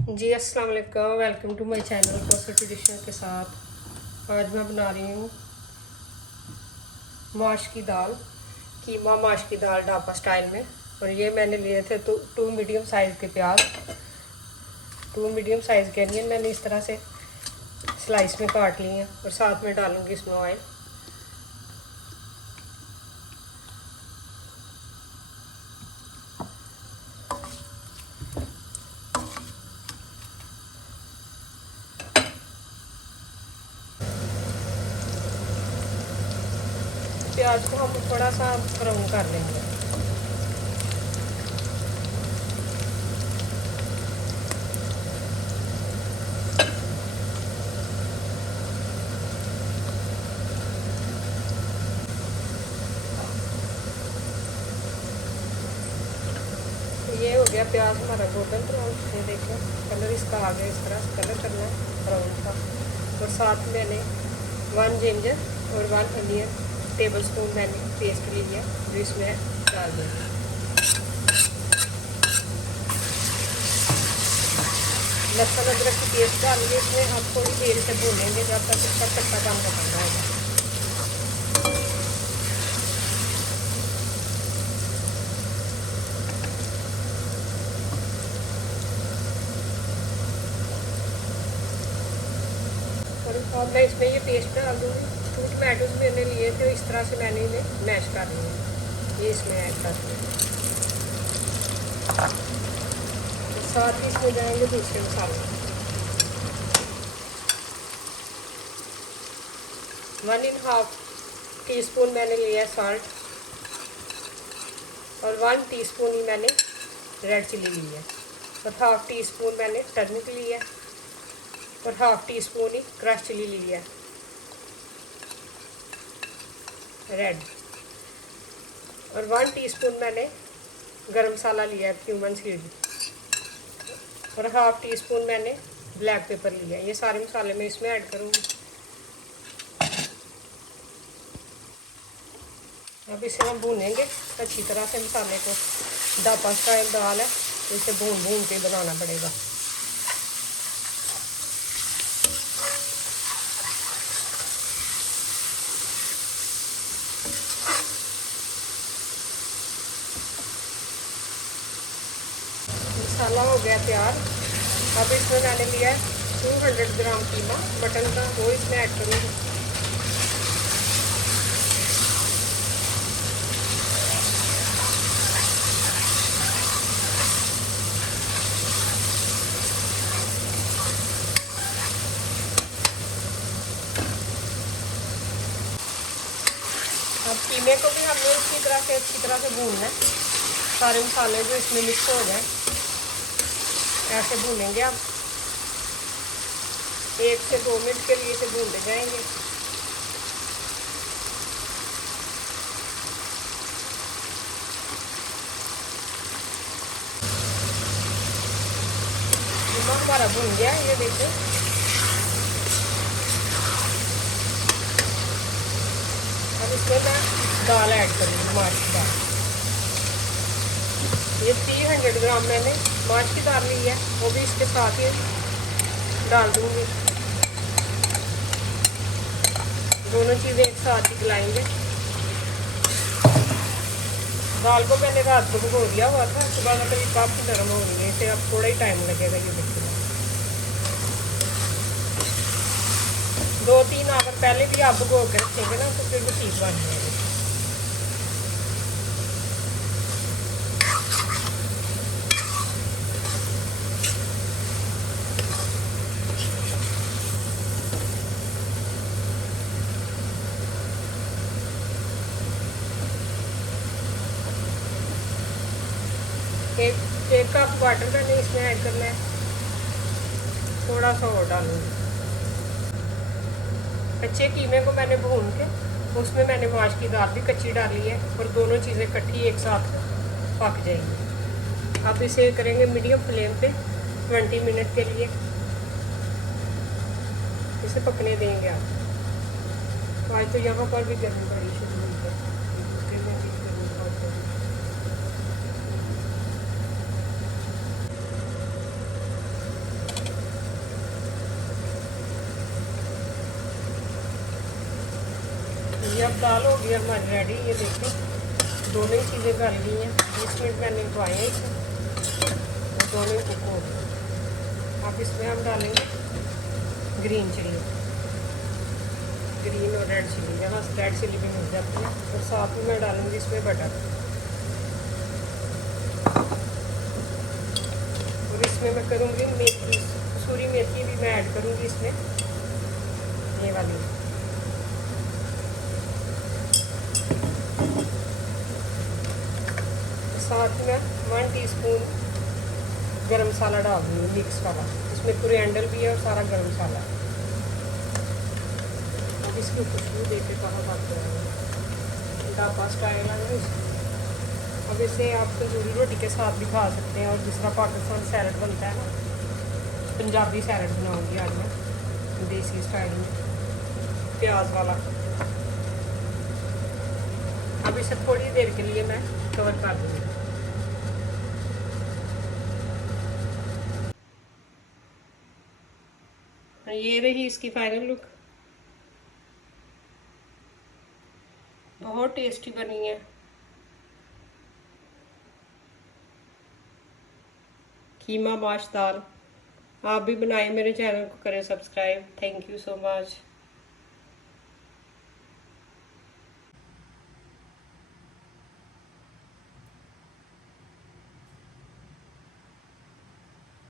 जी अस्सलाम वालेकुम, welcome to my channel Kosi tradition के साथ। आज मैं बना रही हूँ माश की दाल, कीमा माश की दाल ढाबा स्टाइल में। और ये मैंने लिए थे तो 2 मीडियम साइज़ के प्याज, 2 मीडियम साइज़ के अनियन मैंने इस तरह से स्लाइस में काट लिए हैं। और साथ में डालूँगी इसमें ऑयल। प्याज को हम थोड़ा सा ब्राउन कर लेंगे। ये हो गया प्याज हमारा गोल्डन ब्राउन। ये देखो कलर इसका आ गया, इस तरह से कलर करना है ब्राउन का। और साथ मैंने 1 जिंजर और 1 अनियन टेबल स्पून मैंने पेस्ट ली है, जो इसमें डाल देंगे। लहसुन अदरक की पेस्ट डालेंगे इसमें। हम थोड़ी देर से भूनेंगे जब तक इसका कच्चा काम खत्म ना होगा। और मैं इसमें ये पेस्ट डाल दूँगी। 2 टमाटोज मैंने लिए थे, इस तरह से मैंने इन्हें मैश कर लिया। ये इसमें ऐड कर देंगे। साथ ही इसमें जाएंगे दूसरे मसाले। 1.5 टीस्पून मैंने लिया सॉल्ट, और 1 टीस्पून ही मैंने रेड चिली ली है, और 1/2 टीस्पून मैंने टर्मरिक लिया है, और 1/2 टीस्पून ही क्रश चिली ली है रेड, और 1 टीस्पून मैंने गरम मसाला लिया है क्यूमन सीड, और 1/2 टीस्पून मैंने ब्लैक पेपर लिया है। ये सारे मसाले मैं इसमें ऐड करूँगी। अब इसे हम भूनेंगे अच्छी तरह से मसाले को। ढाबा स्टाइल दाल है तो इसे भून भून के बनाना पड़ेगा। मसाला हो गया तैयार। अब इसमें मैंने लिया है 200 ग्राम कीमा मटन का, वो इसमें ऐड करूँगी। अब कीमे को भी हमने इसी तरह से अच्छी तरह से भूनना है। सारे मसाले जो इसमें मिक्स हो जाए ऐसे भूनेंगे। अब 1 से 2 मिनट के लिए इसे भूनते जाएंगे। कीमा हमारा भून गया, ये देखो। अब इसमें मैं दाल ऐड करूँगी, माश की दाल। ये 300 ग्राम मैंने माश की दाल ली है, वो भी इसके साथ ही डाल दूँगी। दोनों चीज़ें एक साथ ही गलाएंगे। दाल को मैंने रात को भिगो दिया हुआ था, सुबह में कभी काफ़ी नरम हो गई है। इसे अब थोड़ा ही टाइम लगेगा ये देखने में। 2-3 आवर पहले भी आप भिगो के रखेंगे ना तो फिर वो ठीक बन जाएगी। एक कप वाटर मैंने इसमें ऐड करना है, थोड़ा सा और डालूंगी। कच्चे कीमे को मैंने भून के उसमें मैंने माश की दाल भी कच्ची डाली है, और दोनों चीज़ें इकट्ठी एक साथ पक जाएंगी। अब इसे करेंगे मीडियम फ्लेम पे 20 मिनट के लिए, इसे पकने देंगे। आप आज तो यहाँ पर भी गर्मी बड़ी शुरू हुई है। ये अब दाल हो गई हमारी रेडी। ये देखिए दोनों ही चीज़ें गल गई हैं, 20 मिनट मैंने उठवाए हैं इसे, और दोनों ही कुक हो गए। अब इसमें हम डालेंगे ग्रीन चिली, ग्रीन और रेड चिली, यहाँ से रेड चिली भी मिल जाती है। और साथ में मैं डालूँगी इसमें बटर, और इसमें मैं करूँगी मेथी, कसूरी मेथी भी मैं ऐड करूँगी इसमें, ये वाली। साथ में 1 टीस्पून गरम मसाला डाल दूँगी मिक्स वाला, इसमें कोरिएंडर भी है और सारा गरम मसाला है। अब इसकी खुशबू देख के कहाँ बात करेंगे, ढाबा स्टाइल है इसमें। अब इसे आप तंदूरी रोटी के साथ भी खा सकते हैं, और जिस तरह पाकिस्तान सैलड बनता है ना, पंजाबी सैलड बनाऊंगी आज मैं देसी स्टाइल में, प्याज वाला। अब इसे थोड़ी देर के लिए मैं कवर कर दूँगी। ये रही इसकी फाइनल लुक, बहुत टेस्टी बनी है। कीमा माश दाल आप भी बनाएं, मेरे चैनल को करें subscribe. Thank you so much.